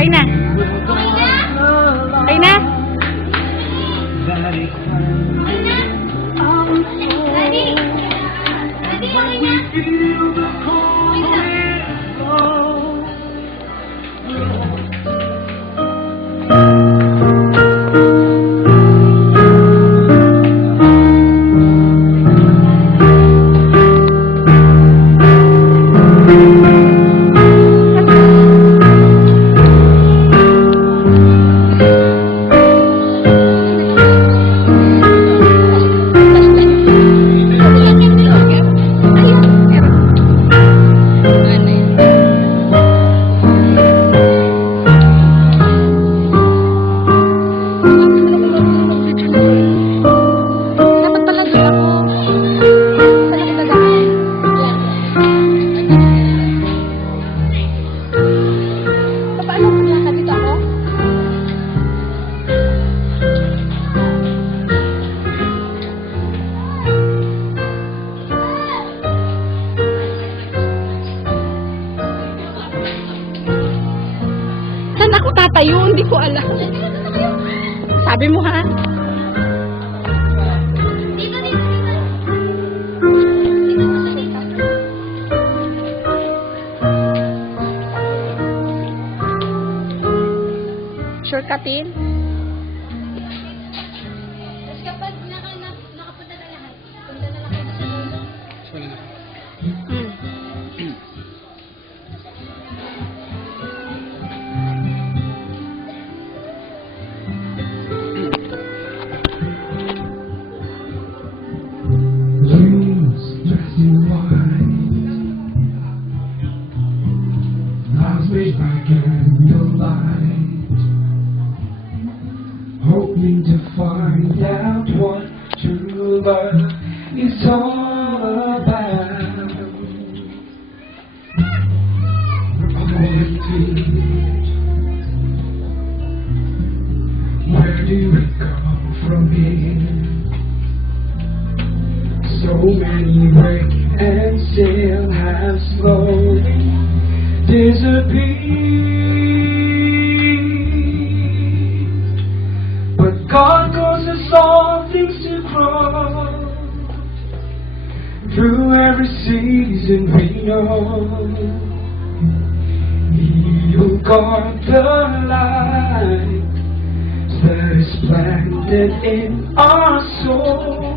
Ay na. Ay na. Saan ako tatayo? Hindi ko alam. Sabi mo ha? Shortcutin? Tapos kapag nakapunta na lahat, punta na lang kayo sa dulo. Hoping to find out what true love is all about. Where do we go from here? So many break and still have slowly disappeared. God causes all things to grow through every season we know. He will guard the light that is planted in our soul.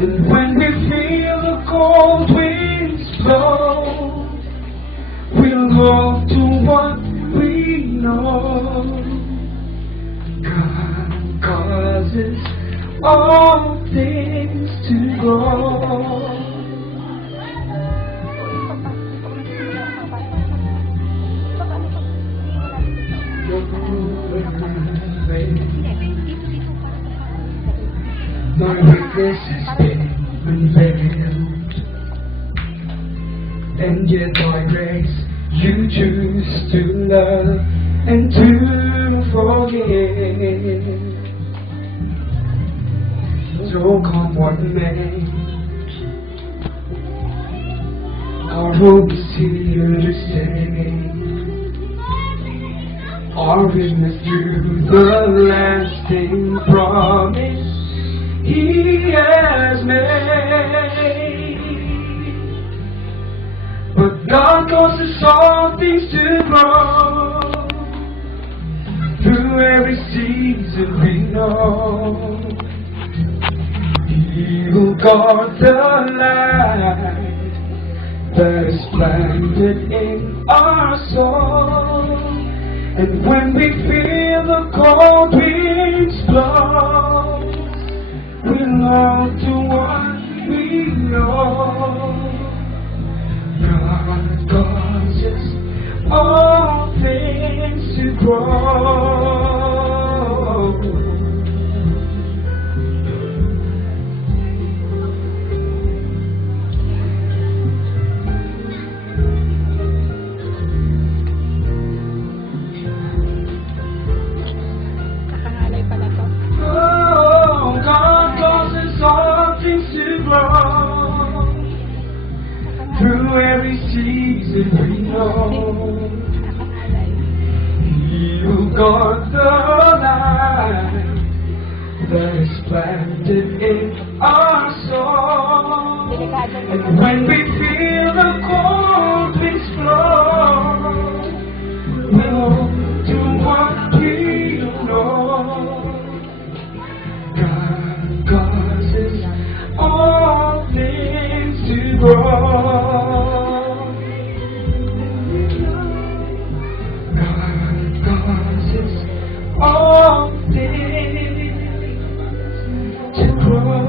And when we feel the cold winds blow, we'll go to what we know. God causes all things to grow. My weakness has been unveiled, and yet by grace you choose to love and to forgive. So come what may, our hope is here to stay. Our witness through the lasting promise He has made. But God causes all things to grow through every season we know. He will guard the light that is planted in our soul. And when we feel the cold winds blow, we long to what we know. God causes all things to grow. Kakangalay pala to. Oh, God causes all things to grow every season we know. You got the light that is planted in our soul. And when we feel the cold winds blow, we'll do what we know. God causes all things to grow. God causes all things to grow.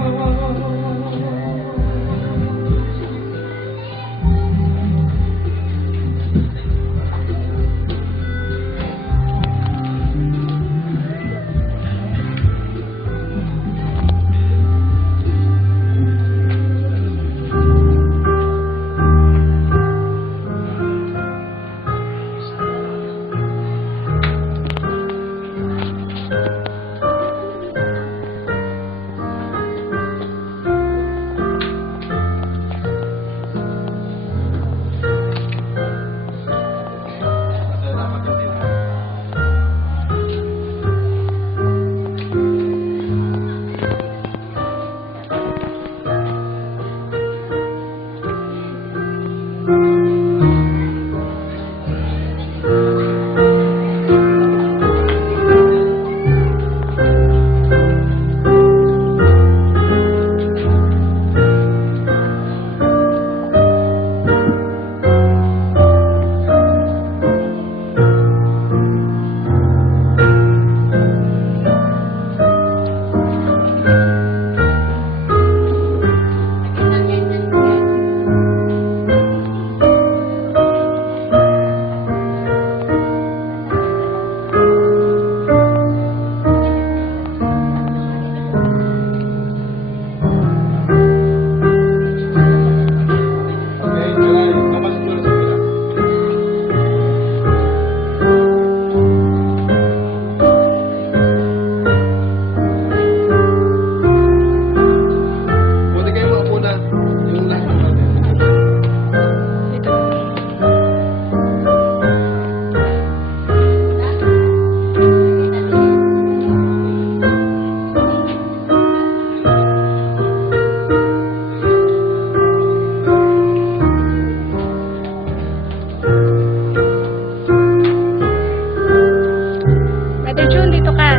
Brother June, dito ka.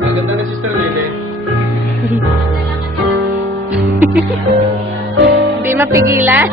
Ang ganda na Sister Lele. Hindi mapigilan.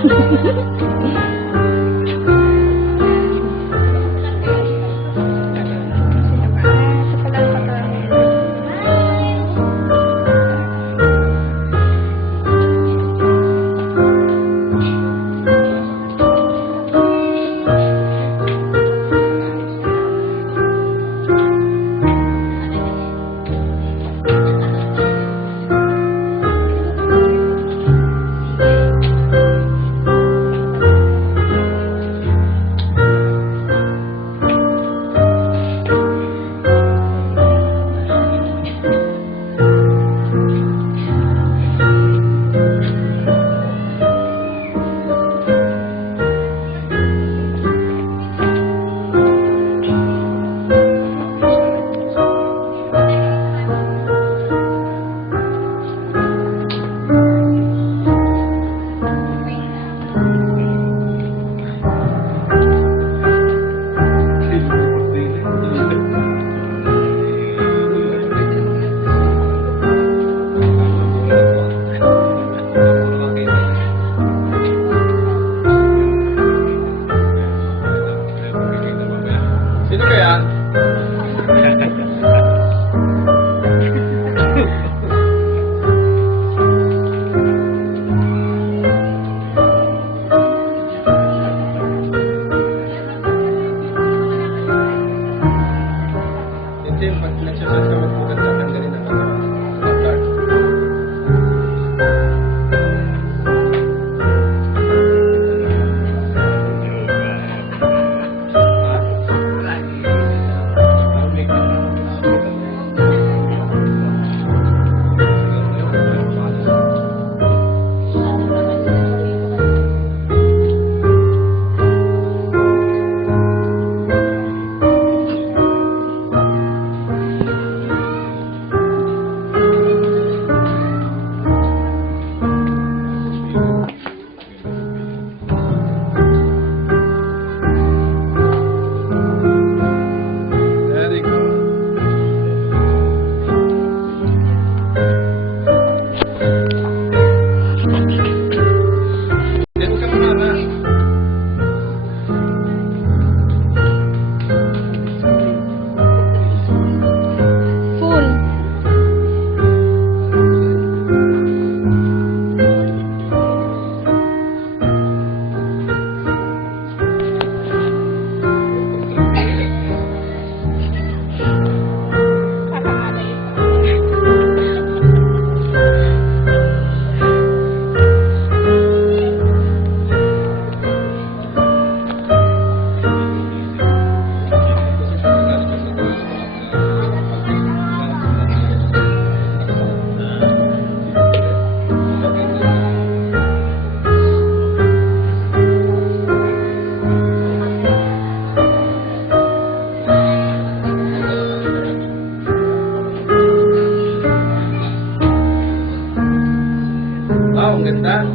ang ganda.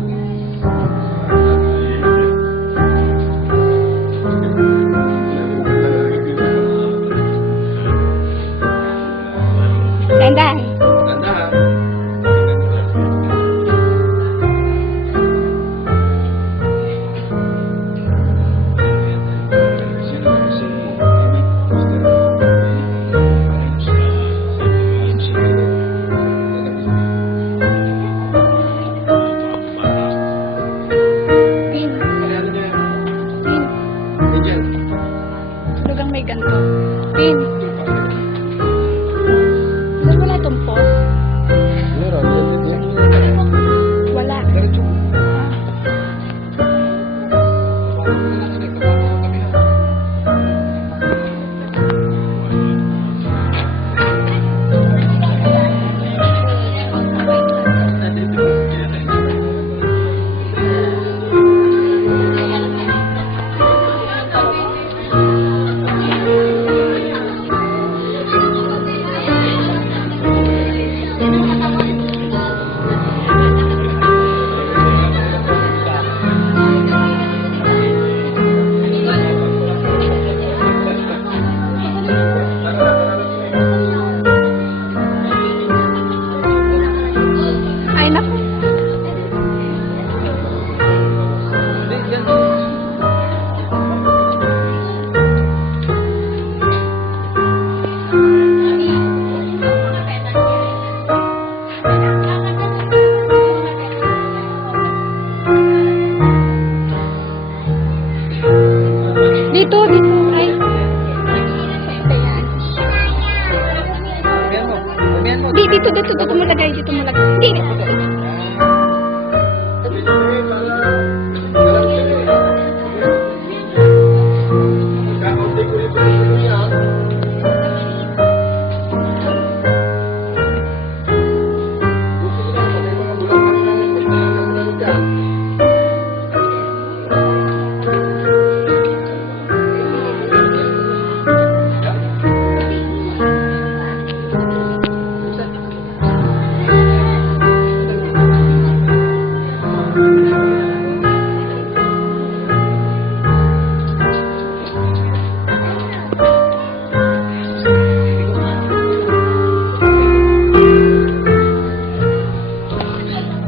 Dandan. Ganda ha. Pin. Ano niya? Pin. Ganyan. Lugang may ganto. Pin. Doon wala itong post. Meron. Wala. Diretso. Ay, naku. Dito, dito. Ay. Ayan. Dito, dito mo lagay. Dito mo lagay. Dito.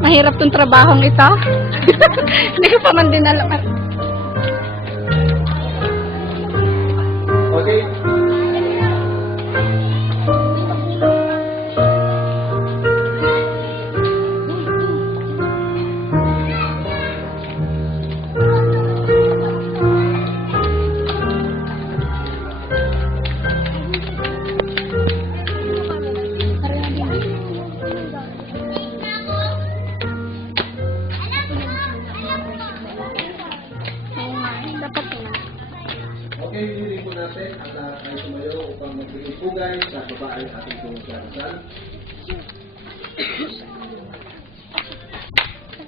Mahirap tong trabahong ito. Hindi ko pa man din alam. Okay. Dapat na. Okay, hiniling po natin at kayo tumayo upang magbigay pugay sa babae ating pumupuntasan.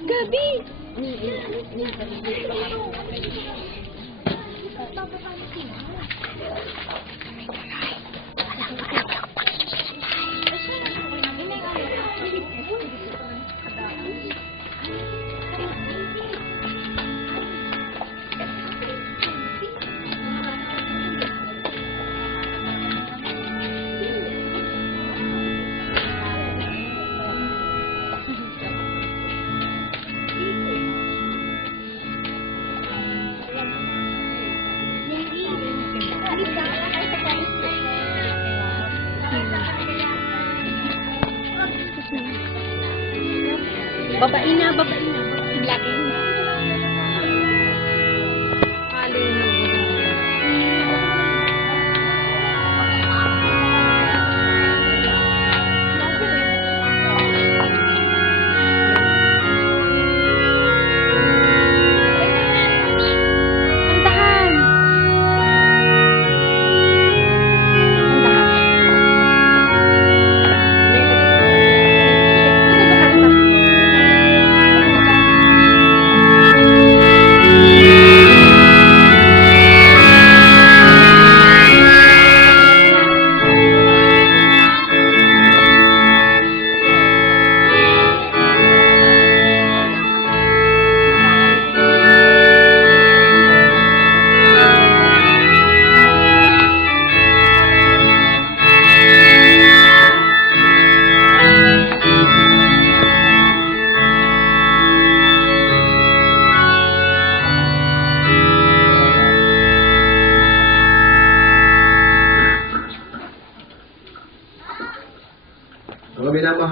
Gabi! Babae na. Laki.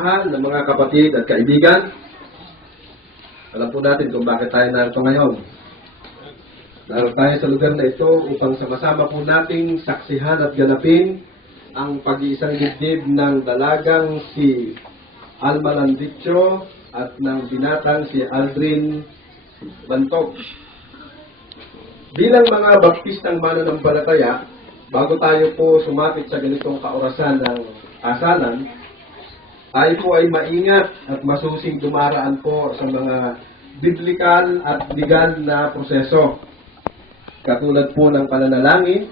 mahal na mga kapatid at kaibigan, alam po natin kung bakit tayo narito ngayon. Narito tayo sa lugar na ito upang sama-sama po nating saksihan at ganapin ang pag-iisang dibdib ng dalagang si Alma Landicho at ng binatang si Aldrin Bantog. Bilang mga baptistang mananampalataya, bago tayo po sumapit sa ganitong kaorasan ng kasalan, tayo po ay maingat at masusing dumaraan po sa mga biblikal at legal na proseso. Katulad po ng pananalangin,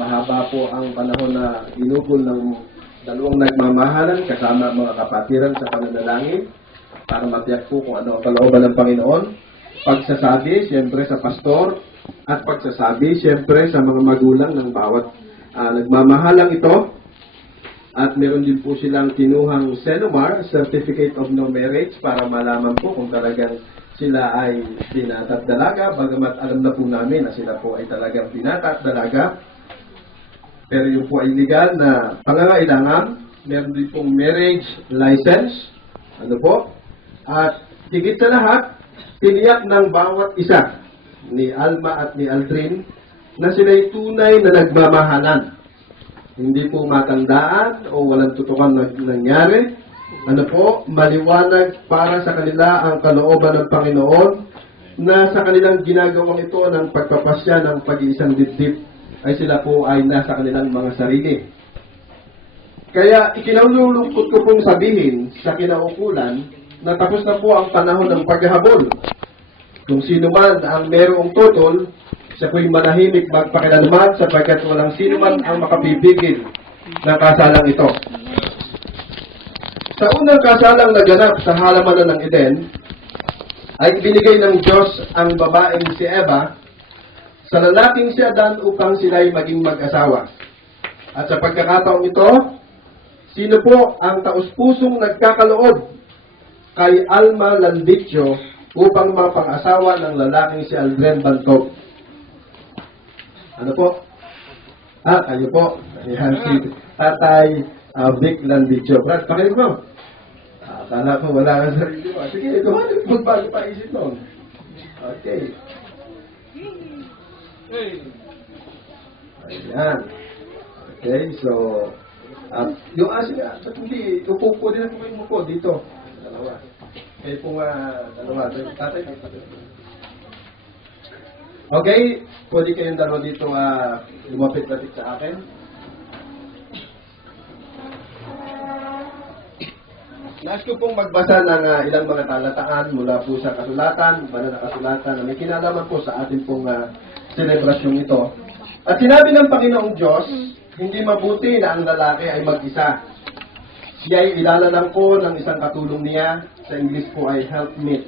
mahaba po ang panahon na ginugol ng dalawang nagmamahalan kasama mga kapatiran sa pananalangin para matiyak po kung ano ang kalooban ng Panginoon. Pagsasabi, siyempre sa pastor, at pagsasabi, siyempre sa mga magulang ng bawat nagmamahalang ito. At meron din po silang kinuhang CENOMAR, Certificate of No Marriage, para malaman po kung talagang sila ay binata at dalaga, bagamat alam na po namin na sila po ay talagang binata at dalaga. Pero yung po ay legal na pangangailangan, meron din pong marriage license, ano po, at higit sa lahat, tiniyak ng bawat isa, ni Alma at ni Aldrin, na sila'y tunay na nagmamahalan. Hindi po matandaan o walang tutukan nangyari. Ano po, maliwanag para sa kanila ang kalooban ng Panginoon na sa kanilang ginagawang ito ng pagpapasya ng pag-iisang dibdib ay sila po ay nasa kanilang mga sarili. Kaya ikinalulungkot ko pong sabihin sa kinaukulan na tapos na po ang panahon ng paghahabol. Kung sino man ang merong tutol, siya po'y manahimik magpakialaman sapagkat walang sino man ang makapipigil ng kasalang ito. Sa unang kasalang naganap sa halamanan ng Eden, ay binigay ng Diyos ang babaeng si Eva sa lalaking si Adan upang sila'y maging mag-asawa. At sa pagkakataong ito, sino po ang taus-pusong nagkakaloob kay Alma Landicho upang mapang-asawa ng lalaking si Aldrin Bantog? Ano po? Kayo po. Ayan, si Tatay Vic Landicho. Brad, pakinig mo. Akala ko wala kang sarili mo. Sige, magbago pa isip mo. Okay. Ayan. Okay, so, yung asin, hindi, upo po din ako yung upo dito. Dalawa. Okay, kung dalawa. Tatay, okay, pwede kayong dalawa dito lumapit-lapit sa akin. Nais ko pong magbasa ng ilang mga talataan mula po sa kasulatan, banal na kasulatan na may kinalaman po sa ating pong selebrasyong ito. At sinabi ng Panginoong Diyos, hindi mabuti na ang lalaki ay mag-isa. Siya ay ilalalang po ng isang katulong niya, sa English po ay helpmate.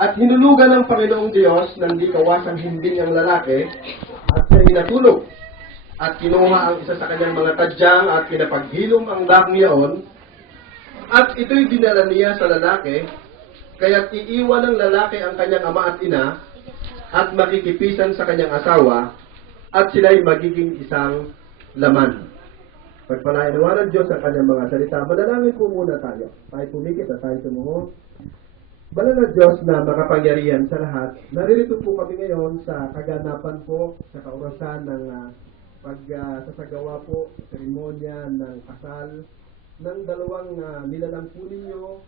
At hinulugan ng Panginoong Diyos ng di kawasang himbing ang lalaki at siya inatulog. At kinuha ang isa sa kanyang mga tadyang at pinapaghilom ang dak niyaon. At ito'y dinala niya sa lalaki, kaya't iiwan ng lalaki ang kanyang ama at ina at makikipisan sa kanyang asawa at sila'y magiging isang laman. Pagpalainawa ng Diyos ang kanyang mga salita, manalangin po muna tayo. Tayo pumikit at tayo tumuho. Banal na Diyos na makapangyarihan sa lahat, naririto po kami ngayon sa kaganapan po sa kaurasan ng pagsasagawa po, seremonya ng kasal ng dalawang nilalang po ninyo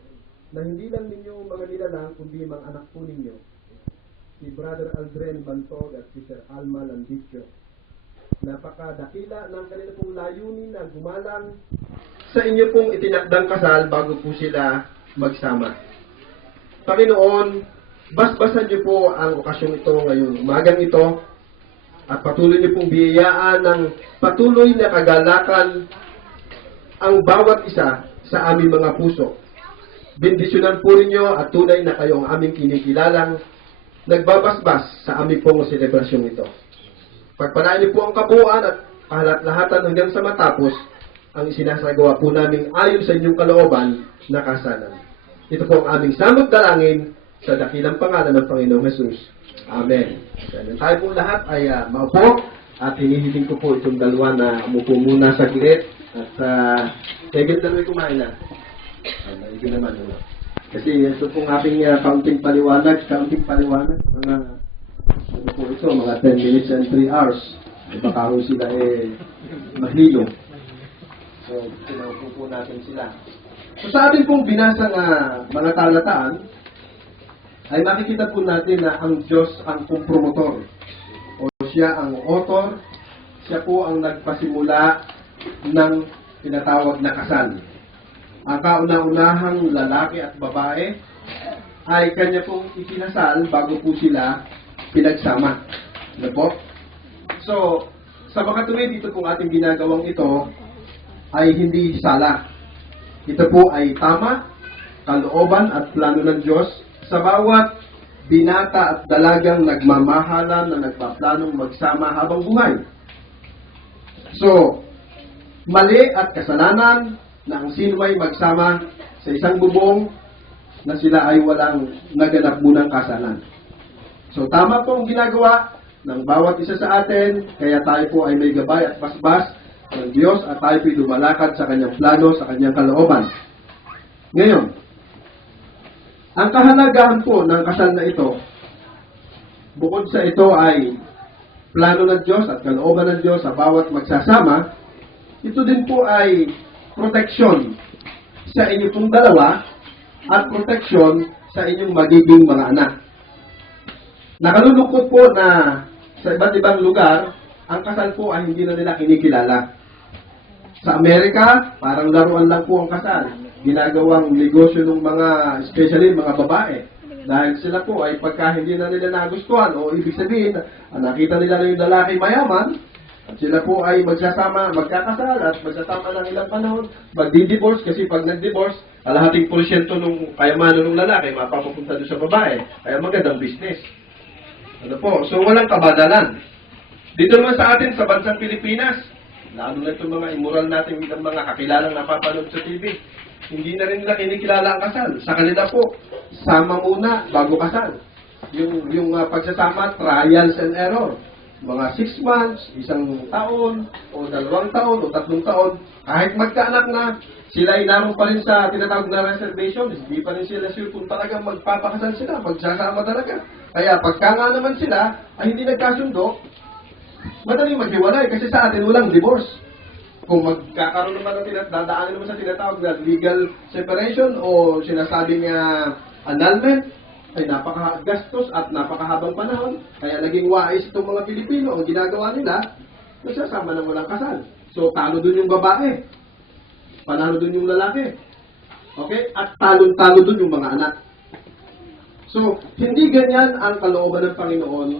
na hindi lang ninyo mga nilalang kundi mga anak po ninyo, si Brother Aldrin Bantog at Sister Alma Landicho. Napakadakila ng kanila pong layunin na gumalang sa inyo pong itinakdang kasal bago po sila magsama. Panginoon, basbasan niyo po ang okasyong ito ngayong umagang ito at patuloy niyo pong biyayaan ng patuloy na kagalakan ang bawat isa sa aming mga puso. Bendisyonan po ninyo at tunay na kayo ang aming kinikilalang nagbabasbas sa aming pong selebrasyong ito. Pagpalain niyo po ang kabuuan at kahalat-lahatan hanggang sa matapos ang isinasagawa po namin ayon sa inyong kalooban na kasalan. Ito po ang aming samot dalangin sa dakilang pangalan ng Panginoong Jesus. Amen. Kaya tayo po lahat ay maupo at hinihiling ko po itong dalawa na umupo muna sa gilid at kaya dalawa kumain na. Maigi naman. Ano? Kasi ito pong aking kaunting paliwanag, mga, ano po ito, mga 10 minutes and 3 hours. Baka ho sila mahilo. So, pinaupo po natin sila. So, sa ating pong binasang mga talataan, ay makikita po natin na ang Diyos ang kompromotor. O siya ang author, siya po ang nagpasimula ng tinatawag na kasal. Ang kauna-unahang lalaki at babae ay kanya pong ikinasal bago po sila pinagsama. Ano po? So, sa makatuwid, ito pong ating ginagawang ito ay hindi sala. Ito po ay tama, kalooban at plano ng Diyos sa bawat binata at dalagang nagmamahalan na nagpaplanong magsama habang buhay. So, mali at kasalanan na ang sino ay magsama sa isang bubong na sila ay walang naganap munang kasalan. So, tama po ang ginagawa ng bawat isa sa atin, kaya tayo po ay may gabay at basbas ng Diyos at tayo po'y lumalakad sa kanyang plano, sa kanyang kalooban. Ngayon, ang kahalagahan po ng kasal na ito, bukod sa ito ay plano ng Diyos at kalooban ng Diyos sa bawat magsasama, ito din po ay proteksyon sa inyo pong dalawa at proteksyon sa inyong magiging mga anak. Nakalulungkot po na sa iba't ibang lugar, ang kasal po ay hindi na nila kinikilala. Sa Amerika, parang laruan lang po ang kasal. Ginagawang negosyo ng mga, especially mga babae. Dahil sila po ay pagka hindi na nila nagustuhan o ibig sabihin, nakita nila na yung lalaki mayaman, at sila po ay magsasama, magkakasal at magsasama ng ilang panahon, magdi-divorce kasi pag nag-divorce, kalahating porsyento ng kayamanan ng lalaki mapapapunta doon sa babae. Kaya magandang business. Ano po? So walang kabadalan. Dito naman sa atin, sa bansang Pilipinas, lalo na itong mga immoral natin ng mga kakilalang napapanood sa TV, hindi na rin nila kinikilala ang kasal. Sa kanila po, sama muna bago kasal. Yung pagsasama, trials and error. Mga 6 months, 1 taon, o 2 taon, o 3 taon, kahit magkaanak na, sila ay naroon pa rin sa tinatawag na reservation, hindi pa rin sila sure kung talagang magpapakasal sila, magsasama talaga. Kaya pagka nga naman sila, ay hindi nagkasundo, madaling maghiwalay kasi sa atin walang divorce. Kung magkakaroon naman ng dadaanin naman sa tinatawag na legal separation o sinasabing annulment, ay napakagastos at napakahabang panahon. Kaya naging wais itong mga Pilipino, ang ginagawa nila, nagsasama ng walang kasal. So, talo dun yung babae. Panalo dun yung lalaki. Okay? At talon-talo dun yung mga anak. So, hindi ganyan ang kalooban ng Panginoon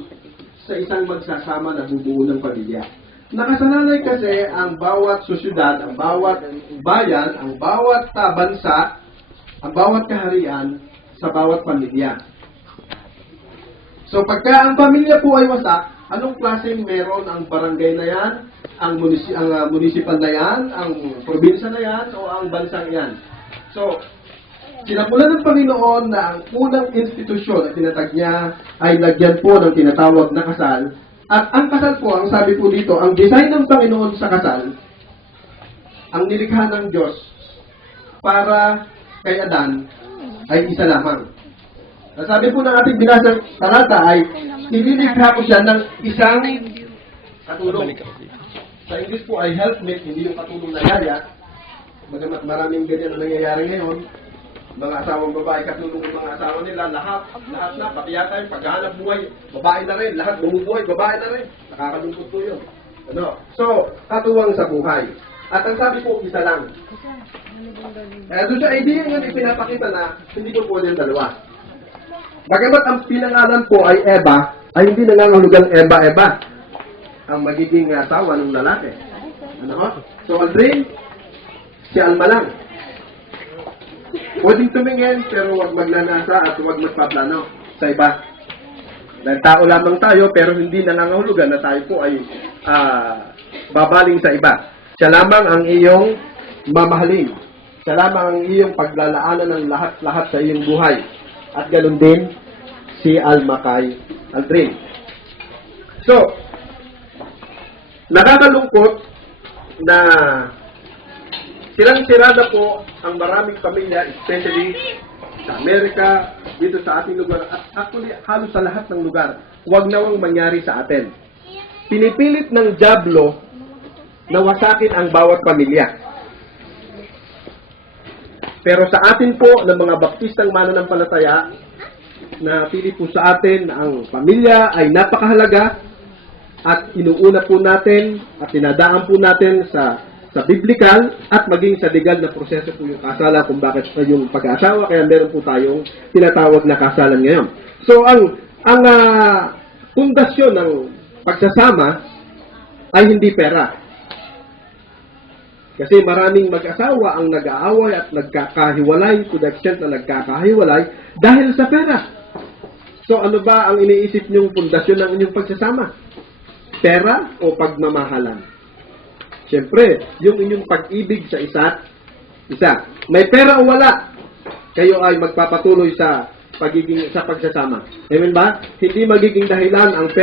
sa isang magsasama na bubuo ng pamilya. Nakasananay kasi ang bawat sosyudad, ang bawat bayan, ang bawat bansa, ang bawat kaharian sa bawat pamilya. So pagka ang pamilya po ay wasak, anong klaseng meron ang barangay na yan, ang municipal na yan, ang probinsya na yan, o ang bansang yan? So, sinapulan ng Panginoon na ang unang institusyon na tinatag niya ay lagyan po ng tinatawag na kasal. At ang kasal po, ang sabi po dito, ang design ng Panginoon sa kasal, ang nilikha ng Diyos para kay Adan ay isa lamang. Ang sabi po ng ating binasang talata ay nililikha ko siya ng isang katulong. Sa English po ay helpmate, hindi yung katulong na yaya. Bagamat maraming ganyan na nangyayari ngayon, mga asawang babae, katulong ng mga asawa nila, lahat na, pati yata yung paghahanap buhay, babae na rin, lahat bumubuhay, babae na rin. Nakakalungkot po yun. Ano? So, katuwang sa buhay. At ang sabi po, isa lang. Kaya doon sa idea yun, ipinapakita na hindi po pwede yung dalawa. Bagamat ang pinangalan po ay Eva, ay hindi nangangahulugang Eva-Eva ang magiging asawa ng lalaki. Ano? So, Aldrin, si Alma lang. Pwedeng tumingin, pero huwag magnanasa at huwag magpaplano sa iba. Dahil tao lamang tayo, pero hindi nangangahulugan na tayo po ay babaling sa iba. Siya lamang ang iyong mamahalin. Siya lamang ang iyong paglalaanan ng lahat-lahat sa iyong buhay. At ganoon din si Alma kay Aldrin. So, nakakalungkot na Sirang-sira na po ang maraming pamilya, especially sa Amerika, dito sa ating lugar, at actually halos sa lahat ng lugar. Huwag nawang mangyari sa atin. Pinipilit ng dyablo na wasakin ang bawat pamilya. Pero sa atin po, ng mga baptistang mananampalataya, na pili po sa atin na ang pamilya ay napakahalaga at inuuna po natin at tinadaan po natin sa biblical at maging sa legal na proseso po yung kasalan kung bakit yung pag-aasawa, kaya meron po tayong tinatawag na kasalan ngayon. So, ang pundasyon ng pagsasama ay hindi pera. Kasi maraming mag-asawa ang nag-aaway at nagkakahiwalay to the extent na nagkakahiwalay dahil sa pera. So, ano ba ang iniisip niyong pundasyon ng inyong pagsasama? Pera o pagmamahalan? Siyempre, yung inyong pag-ibig sa isa. May pera o wala, kayo ay magpapatuloy sa pagsasama. Amen ba? Hindi magiging dahilan ang pera